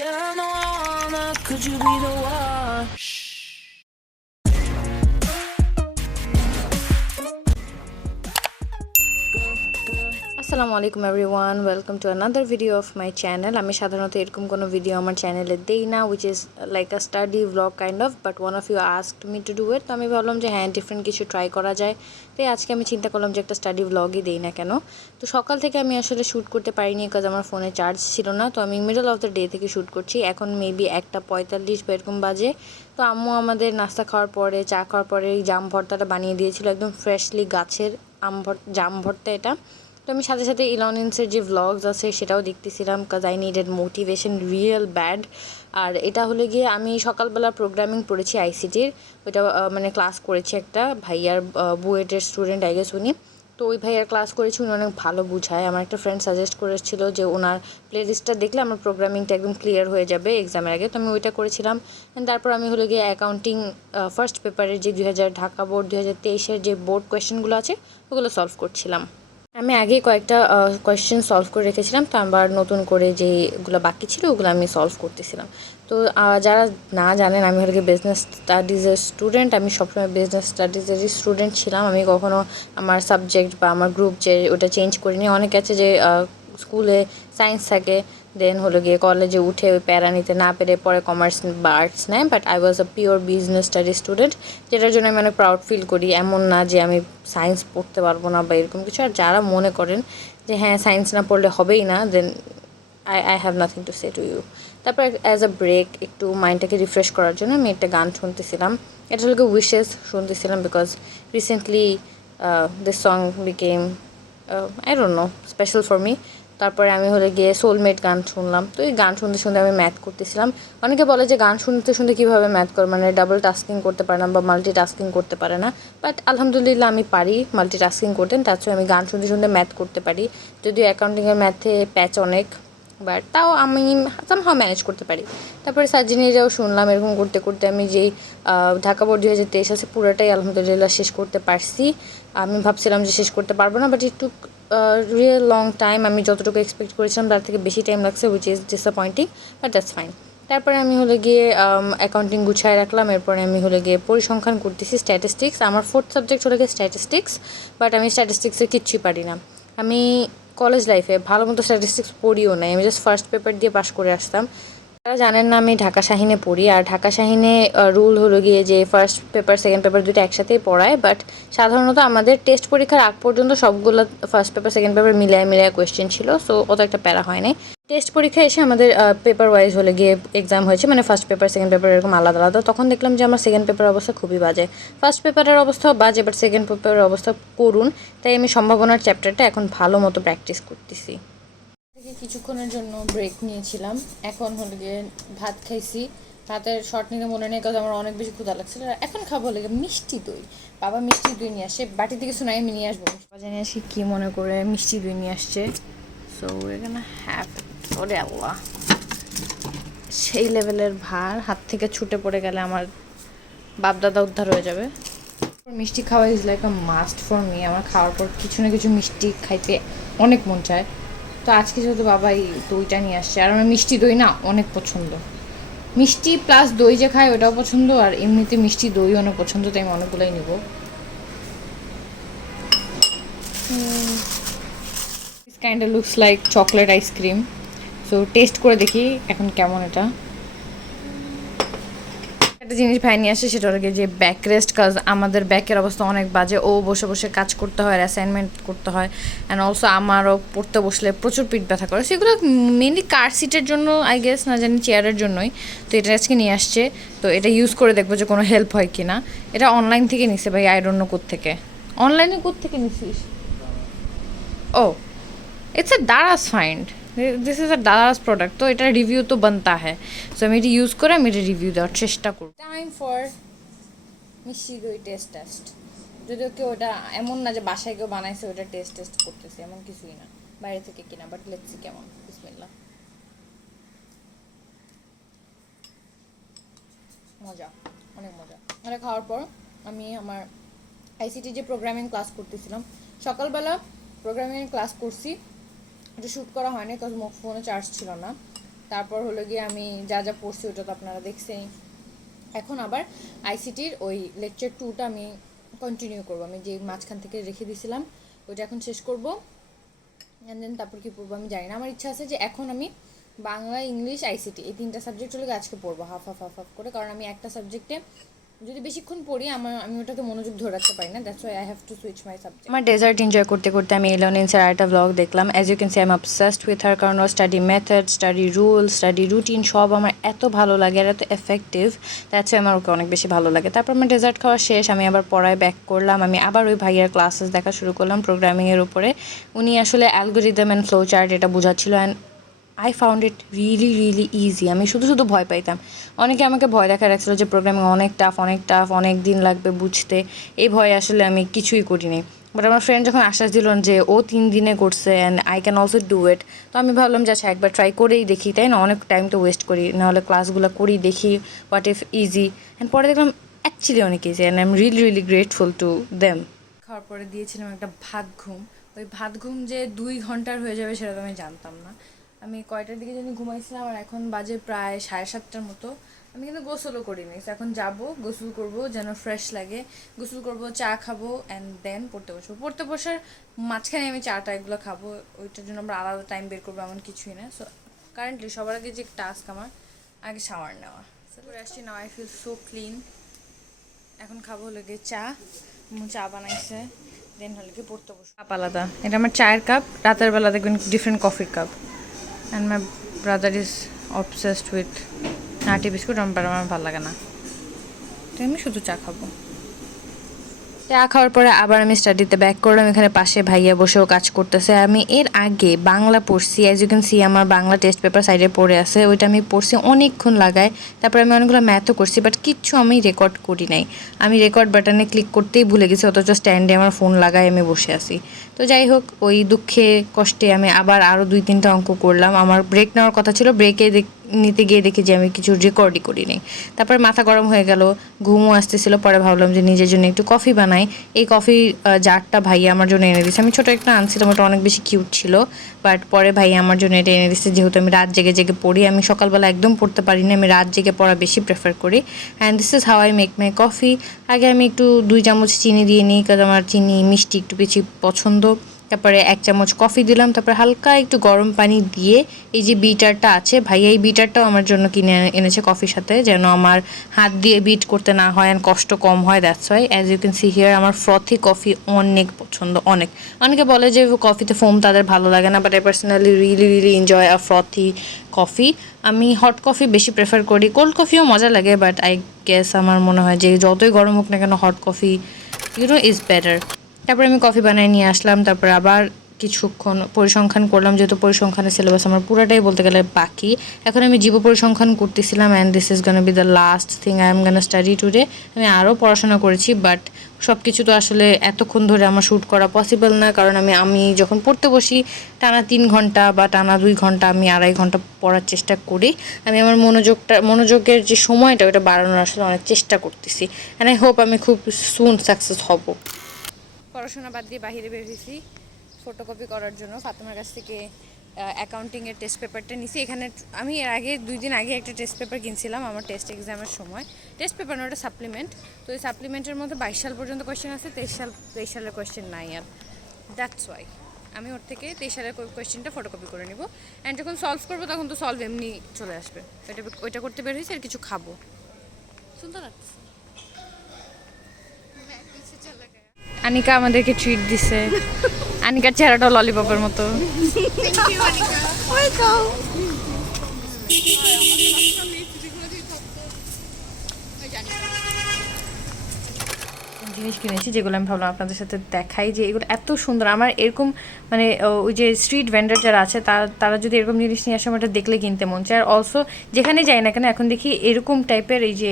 Yeah, no, I wanna, could you be the one? আসসালামু আলাইকুম everyone, welcome to another video of my channel. আমি সাধারণত এরকম কোনো ভিডিও আমার চ্যানেলে দেই না, which is like a study vlog kind of, but one of you asked me to do it. তো আমি ভাবলাম যে হ্যাঁ, ডিফারেন্ট কিছু ট্রাই করা যায়। তাই আজকে আমি চিন্তা করলাম যে একটা স্টাডি ভ্লগই দেই না কেন। তো সকাল থেকে আমি আসলে শ্যুট করতে পারিনি, বিকজ আমার ফোনে চার্জ ছিল না। তো আমি মিডল অফ দ্য ডে থেকে শ্যুট করছি। এখন মেবি 1:45 বা এরকম বাজে। তো আম্মু আমাদের নাস্তা খাওয়ার পরে, চা খাওয়ার পরে এই জাম ভর্তাটা বানিয়ে দিয়েছিল, একদম ফ্রেশলি গাছের জাম ভর্তা এটা। তো আমি সাথে সাথে ইলনিন্সের যে ভ্লগস আছে সেটাও দেখতেছিলাম, cause I needed motivation real bad. আর এটা হলে গিয়ে আমি সকালবেলা প্রোগ্রামিং পড়েছি আইসিটির, ওইটা মানে ক্লাস করেছি একটা ভাইয়ার, বুয়েটের স্টুডেন্ট আই গেস উনি। তো ওই ভাইয়ার ক্লাস করেছি, উনি অনেক ভালো বুঝায়। আমার একটা ফ্রেন্ড সাজেস্ট করেছিল যে ওনার প্লে লিস্টটা দেখলে আমার প্রোগ্রামিংটা একদম ক্লিয়ার হয়ে যাবে এক্সামের আগে। তো আমি ওইটা করেছিলাম। তারপর আমি হলো গিয়ে অ্যাকাউন্টিং ফার্স্ট পেপারের যে 2000 ঢাকা বোর্ড 2023-এর যে বোর্ড কোয়েশ্চেনগুলো আছে ওগুলো সলভ করছিলাম। আমি আগেই কয়েকটা কোয়েশ্চেন সলভ করে রেখেছিলাম, তো আবার নতুন করে যেগুলো বাকি ছিল ওগুলো আমি সলভ করতেছিলাম। তো যারা না জানেন, আমি হলো গিয়ে বিজনেস স্টাডিজের স্টুডেন্ট। আমি সবসময় বিজনেস স্টাডিজেরই স্টুডেন্ট ছিলাম। আমি কখনও আমার সাবজেক্ট বা আমার গ্রুপ যে ওটা চেঞ্জ করিনি। অনেকে আছে যে স্কুলে সায়েন্স থাকে, দেন হলো গিয়ে কলেজে উঠে ওই প্যারা নিতে না পেরে পরে কমার্স বা আর্টস নেয়, but I was a pure business study student, যেটার জন্য আমি অনেক প্রাউড ফিল করি। এমন না যে আমি সায়েন্স পড়তে পারবো না বা এরকম কিছু। আর যারা মনে করেন যে হ্যাঁ সায়েন্স না পড়লে হবেই না, then I have nothing to say to you. তারপর অ্যাজ আ ব্রেক একটু মাইন্ডটাকে রিফ্রেশ করার জন্য আমি একটা গান শুনতেছিলাম। এটা হলো গিয়ে উইশেস শুনতেছিলাম, because recently this song became I don't know special for me. তারপরে আমি হলে গিয়ে সোলমেট গান শুনলাম। তো এই গান শুনতে শুনতে আমি ম্যাথ করতেছিলাম। অনেকে বলে যে গান শুনতে শুনতে কীভাবে ম্যাথ করে, মানে ডাবল টাস্কিং করতে পারে না বা মাল্টি টাস্কিং করতে পারে না। বাট আলহামদুলিল্লাহ আমি পারি মাল্টি টাস্কিং করতেন, তার জন্য আমি গান শুনতে শুনতে ম্যাথ করতে পারি। যদিও অ্যাকাউন্টিংয়ের ম্যাথে প্যাচ অনেক, বাট তাও আমি সামহাও ম্যানেজ করতে পারি। তারপরে সার্জিনিরাও শুনলাম। এরকম করতে করতে আমি যেই ঢাকা বোর্ড 2023 আছে পুরোটাই আলহামদুলিল্লাহ শেষ করতে পারছি। আমি ভাবছিলাম যে শেষ করতে পারবো না, বাট একটু রিয়েল লং টাইম। আমি যতটুকু এক্সপেক্ট করেছিলাম তার থেকে বেশি টাইম লাগছে, which is disappointing, but that's fine. তারপরে আমি হলে গিয়ে অ্যাকাউন্টিং গুছায় রাখলাম। এরপরে আমি হলে গিয়ে পরিসংখ্যান করতেছি, স্ট্যাটিস্টিক্স। আমার ফোর্থ সাবজেক্ট হলে গিয়ে স্ট্যাটিস্টিক্স, বাট আমি স্ট্যাটিস্টিক্সে কিচ্ছুই পারি না। আমি কলেজ লাইফে ভালো মতো স্ট্যাটিস্টিক্স পড়িও নাই, আমি জাস্ট ফার্স্ট পেপার দিয়ে পাশ করে আসতাম। যারা জানেন না, আমি ঢাকা শাহিনে পড়ি। আর ঢাকা শাহিনে রুল হলো গিয়ে যে ফার্স্ট পেপার সেকেন্ড পেপার দুটো একসাথেই পড়ায়, বাট সাধারণত আমাদের টেস্ট পরীক্ষার আগ পর্যন্ত সবগুলো ফার্স্ট পেপার সেকেন্ড পেপার মিলায় মিলায় কোয়েশ্চেন ছিল, সো অত একটা প্যারা হয় নাই। টেস্ট পরীক্ষা এসে আমাদের পেপার ওয়াইজ হলে গিয়ে এক্সাম হয়েছে, মানে ফার্স্ট পেপার সেকেন্ড পেপার এরকম আলাদা আলাদা। তখন দেখলাম যে আমার সেকেন্ড পেপারের অবস্থা খুবই বাজে। ফার্স্ট পেপারের অবস্থাও বাজে, বাট সেকেন্ড পেপারের অবস্থা করুন। তাই আমি সম্ভাবনার চ্যাপ্টারটা এখন ভালো মতো প্র্যাকটিস করতেছি। থেকে কিছুক্ষণের জন্য ব্রেক নিয়েছিলাম। এখন হলো গিয়ে ভাত খাইছি। ভাতের শর্ট নিতে মনে নেই, কারণ আমার অনেক বেশি ক্ষুধা লাগছিল। আর এখন খাবো হলো গিয়ে মিষ্টি দই। বাবা মিষ্টি দই নিয়ে আসে, বাটিতে কিছু নাই, আমি নিয়ে আসবো। বাবা জানি আসি কী মনে করে মিষ্টি দই নিয়ে আসছে। সো এখানে হ্যাপ, ওরে আল্লাহ, সেই লেভেলের ভার হাত থেকে ছুটে পড়ে গেলে আমার বাপদাদা উদ্ধার হয়ে যাবে। মিষ্টি খাওয়া is like a must for me. আমার খাওয়ার পর কিছু না কিছু মিষ্টি খাইতে অনেক মন চায়। তো আজকে যেহেতু বাবা এই দইটা নিয়ে আসছে, আর আমার মিষ্টি দই না অনেক পছন্দ। মিষ্টি প্লাস দই যে খায় ওটাও পছন্দ, আর এমনিতে মিষ্টি দই অনেক পছন্দ, তাই আমি অনেকগুলোই নেব। This kind of looks like chocolate ice cream. So test করে দেখি এখন কেমন এটা। একটা জিনিস ভাই নিয়ে আসে, সেটা হলো যে ব্যাক রেস্ট, কাজ আমাদের ব্যাকের অবস্থা অনেক বাজে। ও বসে বসে কাজ করতে হয়, অ্যাসাইনমেন্ট করতে হয়, অ্যান্ড অলসো আমারও পড়তে বসলে প্রচুর পিঠ ব্যথা করে। সেগুলো মেনলি কার সিটের জন্য আই গেস, না জানি চেয়ারের জন্যই। তো এটা আজকে নিয়ে আসছে, তো এটা ইউজ করে দেখবো যে কোনো হেল্প হয় কি না। এটা অনলাইন থেকে নিছে ভাই, আই ডোন্ট নো কোত্থেকে। অনলাইনে কোত্থেকে নিছিস? ও, it's a Daraz find, this is a Daraz product. তো এটা রিভিউ তো বানতা হ্যাঁ। সো আমি এটা ইউজ করে আমি এটা রিভিউ দেওয়ার চেষ্টা করব। টাইম ফর মিষ্টি দই টেস্ট। যদিও কেউ ওটা এমন না যে বাসায় কেউ বানাইছে ওটা টেস্ট করতেছে, এমন কিছুই না, বাইরে থেকে কিনা। বাট লেটস সি কেমন। বিসমিল্লাহ। মজা, অনেক মজা। এটা খাওয়ার পর আমি আমার আইসিটি যে প্রোগ্রামিং ক্লাস করতেছিলাম, সকালবেলা প্রোগ্রামিং ক্লাস করছি, এটা শ্যুট করা হয়নি কারণ ফোনে চার্জ ছিল না। তারপর হলো গিয়ে আমি যা যা পড়ছি ওটা তো আপনারা দেখছেন। এখন আবার আইসিটির ওই লেকচার 2টা আমি কন্টিনিউ করবো, আমি যে মাঝখান থেকে রেখে দিয়েছিলাম ওইটা এখন শেষ করবো। অ্যান্ড দেন তারপর কী পড়বো আমি জানি না। আমার ইচ্ছা আছে যে এখন আমি বাংলা, ইংলিশ, আইসিটি এই 3টা সাবজেক্ট চলে আজকে পড়বো হাফ হাফ হাফ হাফ করে, কারণ আমি একটা সাবজেক্টে যদি বেশিক্ষণ পড়ি আমি ওটাতে মনোযোগ ধরে রাখতে পারি না। That's why I have to switch my subject. আমার ডেজার্ট এনজয় করতে করতে আমি এলোনিন্সের আরেকটা ব্লগ দেখলাম। As you can see I am obsessed with her, কারণ ওর study method, study rule, study routine সব আমার এত ভালো লাগে আর এত এফেক্টিভ। দ্যাটস ওয়াই আমার ওকে অনেক বেশি ভালো লাগে। তারপর আমার ডেজার্ট খাওয়া শেষ, আমি আবার পড়ায় ব্যাক করলাম। আমি আবার ওই ভাইয়ার ক্লাসেস দেখা শুরু করলাম প্রোগ্রামিংয়ের উপরে। উনি আসলে অ্যালগোরিদম অ্যান্ড ফ্লো চার্ট এটা বোঝাচ্ছিল, and I found it really really easy. আমি শুধু শুধু ভয় পাইতাম। অনেকে আমাকে ভয় দেখা রাখছিল যে প্রোগ্রামিং অনেক টাফ, অনেক দিন লাগবে বুঝতে। এই ভয়ে আসলে আমি কিছুই করিনি। বাট আমার ফ্রেন্ড যখন আশ্বাস দিল যে ও 3 দিনে করছে and I can also do it, তো আমি ভাবলাম যে আচ্ছা একবার ট্রাই করেই দেখি, তাই না? অনেক টাইম তো ওয়েস্ট করি, নাহলে ক্লাসগুলো করেই দেখি হোয়াট ইফ ইজি। অ্যান্ড পরে দেখলাম অ্যাকচুয়ালি অনেক easy, and I am really really grateful to them. খাওয়ার পরে দিয়েছিলাম একটা ভাত ঘুম। ওই ভাত ঘুম যে 2 ঘন্টার হয়ে যাবে সেটা তো আমি জানতাম না। আমি কয়টার দিকে যেন ঘুমাইছিলাম আর এখন বাজে প্রায় 7:30টার মতো। আমি কিন্তু গোসলও করিনি। এখন যাব, গোসল করব যেন ফ্রেশ লাগে, গোসল করব, চা খাবো, অ্যান্ড দেন পড়তে বসবো। পড়তে বসার মাঝখানে আমি চাটা এগুলো খাবো, ওইটার জন্য আমরা আলাদা টাইম বের করবো এমন কিছুই না। সো কারেন্টলি সবার আগে যে টাস্ক আমার আগে শাওয়ার নেওয়া। তারপরে আসছি, now I feel so clean. এখন খাবো হলো গিয়ে চা, চা বানাইছে, দেন হলো গিয়ে পড়তে বসবো। কাপ আলাদা, এটা আমার চায়ের কাপ, রাতের বেলা দেখবেন ডিফারেন্ট কফির cup. And my brother is obsessed with Nutty biscuit. আমার ভালো লাগে না, তো আমি শুধু চা খাবো। চা খাওয়ার পরে আবার আমি স্টাডিতে ব্যাক করলাম। এখানে পাশে ভাইয়া বসেও কাজ করতেছে। আমি এর আগে বাংলা পড়ছি, অ্যাজ ইউ ক্যান সি আমার বাংলা টেস্ট পেপার সাইডে পড়ে আছে, ওইটা আমি পড়ছি অনেকক্ষণ লাগায়। তারপরে আমি অনেকগুলো ম্যাথও করছি, বাট কিচ্ছু আমি রেকর্ড করি নাই। আমি রেকর্ড বাটনে ক্লিক করতেই ভুলে গেছি, অথচ স্ট্যান্ডে আমার ফোন লাগায় আমি বসে আছি। তো যাই হোক, ওই দুঃখে কষ্টে আমি আবার আরও 2-3টা অঙ্ক করলাম। আমার ব্রেক নেওয়ার কথা ছিল, ব্রেকে নিতে গিয়ে দেখি যে আমি কিছু রেকর্ডই করিনি। তারপরে মাথা গরম হয়ে গেল, ঘুমও আসতেছিল। পরে ভাবলাম যে নিজের জন্য একটু কফি বানাই। এই কফি জারটা ভাইয়া আমার জন্য এনে দিয়েছে। আমি ছোটো একটা আনছিলাম, ওটা অনেক বেশি কিউট ছিল, বাট পরে ভাইয়া আমার জন্য এটা এনে দিয়েছে। যেহেতু আমি রাত জেগে জেগে পড়ি, আমি সকালবেলা একদম পড়তে পারি না, আমি রাত জেগে পড়া বেশি প্রেফার করি। And this is how I make my coffee. আগে আমি একটু 2 চামচ চিনি দিয়ে নিই, কারণ আমার চিনি মিষ্টি একটু বেশি পছন্দ। তারপরে 1 চামচ কফি দিলাম, তারপরে হালকা একটু গরম পানি দিয়ে এই যে বিটারটা আছে, ভাইয়া এই বিটারটাও আমার জন্য কিনে এনেছে কফির সাথে, যেন আমার হাত দিয়ে বিট করতে না হয় অ্যান্ড কষ্ট কম হয়। That's why as you can see here আমার ফ্রথি কফি অনেক পছন্দ। অনেকে বলে যে কফিতে ফোম তাদের ভালো লাগে না, but I personally really really enjoy a frothy coffee. আমি হট কফি বেশি প্রেফার করি, কোল্ড কফিও মজা লাগে, বাট আই গেস আমার মনে হয় যে যতই গরম হোক না কেন হট কফি ইজ বেটার। তারপরে আমি কফি বানিয়ে নিয়ে আসলাম। তারপরে আবার কিছুক্ষণ পরিসংখ্যান করলাম, যেহেতু পরিসংখ্যানের সিলেবাস আমার পুরোটাই বলতে গেলে বাকি। এখন আমি জীব পরিসংখ্যান করতেছিলাম, and this is gonna be the last thing I am gonna study today. আমি আরও পড়াশোনা করেছি, বাট সব কিছু তো আসলে এতক্ষণ ধরে আমার শ্যুট করা পসিবল না, কারণ আমি যখন পড়তে বসি টানা 3 ঘন্টা বা টানা 2 ঘন্টা, আমি 2.5 ঘন্টা পড়ার চেষ্টা করি। আমি আমার মনোযোগের যে সময়টা ওটা বাড়ানোর আসলে অনেক চেষ্টা করতেছি, অ্যান্ড আই হোপ আমি খুব সুন সাকসেস হব। পড়াশোনা বাদ দিয়ে বাহিরে বেরিয়েছি ফটোকপি করার জন্য। ফাতেমার কাছ থেকে অ্যাকাউন্টিংয়ের টেস্ট পেপারটা নিছি। এখানে আমি এর আগে 2 দিন আগে একটা টেস্ট পেপার কিনছিলাম আমার টেস্ট এক্সামের সময়। টেস্ট পেপার না, ওটা সাপ্লিমেন্ট। তো এই সাপ্লিমেন্টের মধ্যে 22 সাল পর্যন্ত কোয়েশ্চেন আছে, 23 সালের কোয়েশ্চেন নাই আর। দ্যাটস ওয়াই আমি ওর থেকে 23 সালের কোয়েশ্চেনটা ফটোকপি করে নিব, অ্যান্ড যখন সলভ করবো তখন তো সলভ এমনি চলে আসবে। ওইটা করতে বের হয়েছে, আর কিছু খাবো। সুন্দর লাগছে। আনিকা আমাদেরকে ট্রিট দিছে। আনিকার চেহারাটাও ললিপপের মতো। জিনিস কিনেছি যেগুলো আমি ভাবলাম আপনাদের সাথে দেখাই, যে এগুলো এত সুন্দর। আমার এরকম মানে ওই যে স্ট্রিট ভেন্ডার যারা আছে তারা যদি এরকম জিনিস নিয়ে আসে, আমার এটা দেখলে কিনতে মন চায়। আর অলসো যেখানে যাই না কেন এখন দেখি এরকম টাইপের এই যে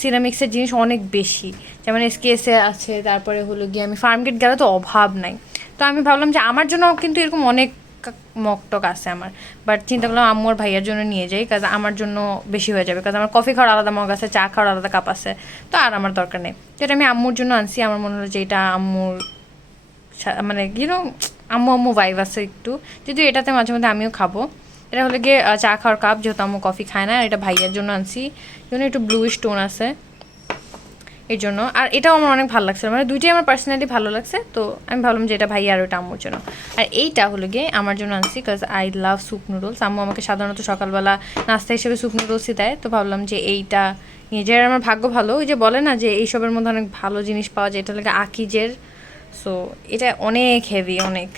সিরামিক্সের জিনিস অনেক বেশি, যেমন এসকেএসে আছে, তারপরে হলো গিয়ে আমি ফার্মগেট গেলে তো অভাব নাই। তো আমি ভাবলাম যে আমার জন্য কিন্তু এরকম অনেক মকটক আছে আমার, বাট চিন্তা করলাম আম্মুর ভাইয়ার জন্য নিয়ে যাই, কাজ আমার জন্য বেশি হয়ে যাবে, কাজ আমার কফি খাওয়ার আলাদা মগ আছে, চা খাওয়ার আলাদা কাপ আছে, তো আর আমার দরকার নেই। তো এটা আমি আম্মুর জন্য আনছি। আমার মনে হলো যে এটা আম্মুর মানে আম্মু ভাইব আছে একটু, যদিও এটাতে মাঝে মধ্যে আমিও খাবো, এটা হলো গিয়ে চা খাওয়ার কাপ, যেহেতু আম্মু কফি খায় না। এটা ভাইয়ার জন্য আনছি, যেন একটু ব্লু স্টোন আছে এর জন্য। আর এটাও আমার অনেক ভালো লাগছে, মানে দুইটাই আমার পার্সোনালি ভালো লাগছে, তো আমি ভাবলাম যে এটা ভাইয়া আর ওটা আম্মুর জন্য। আর এইটা হলো গিয়ে আমার জন্য আনছি, because I love soup noodles. আম্মু আমাকে সাধারণত সকালবেলা নাস্তা হিসেবে স্যুপ নুডলসই দেয়, তো ভাবলাম যে এইটা নিজের আমার ভাগ্য ভালো। ওই যে বলে না যে এইসবের মধ্যে অনেক ভালো জিনিস পাওয়া যায়, এটা লাগে আকিজের। সো এটা অনেক হেভি, অনেক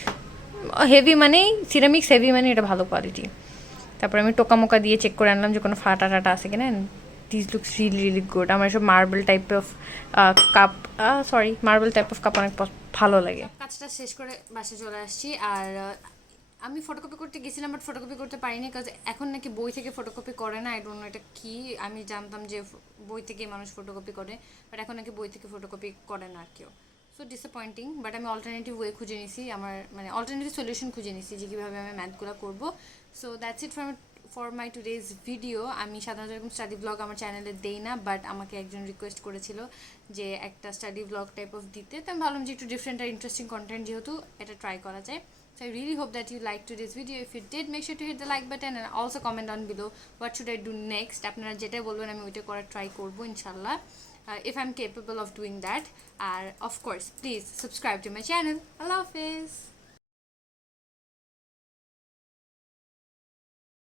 হেভি মানে সিরামিক্স হেভি, মানে এটা ভালো কোয়ালিটি। তারপরে আমি টোকা মোকা দিয়ে চেক করে আনলাম যে কোনো ফাটা টাটা আছে কিনা। This looks really really good. আমার এসব marble type of cup, marble type of cup অনেক ভালো লাগে। কাজটা শেষ করে বাসে চলে আসছি। আর আমি ফটোকপি করতে গেছিলাম, বাট ফটোকপি করতে পারিনি, কাজ এখন নাকি বই থেকে ফটোকপি করে না। আই ডোন্ট নো এটা কি। আমি জানতাম যে বই থেকে মানুষ ফটোকপি করে, বাট এখন নাকি বই থেকে ফটোকপি করে না আর কেউ। সো ডিসঅ্যাপয়েন্টিং, বাট আমি অল্টারনেটিভ ওয়ে খুঁজে নিছি, আমার মানে অল্টারনেটিভ সলিউশন খুঁজে নিছি যে কীভাবে আমি ম্যাথগুলো করবো। So that's it for my today's video. আমি সাধারণত এরকম স্টাডি ব্লগ আমার চ্যানেলে দেই না, বাট আমাকে একজন রিকোয়েস্ট করেছিল যে একটা স্টাডি ব্লগ টাইপ অফ দিতে, তো আমি ভাবলাম যে একটু ডিফারেন্ট আর ইন্টারেস্টিং কন্টেন্ট, যেহেতু এটা ট্রাই করা যায়। So I really hope that you liked today's video. If you did, make sure to hit the like button and also comment down below what should I do next. আপনারা যেটা বলবেন আমি ওইটা করার ট্রাই করবো ইনশাল্লাহ, if I'm capable of doing that. And of course please subscribe to my channel. Allah Hafiz.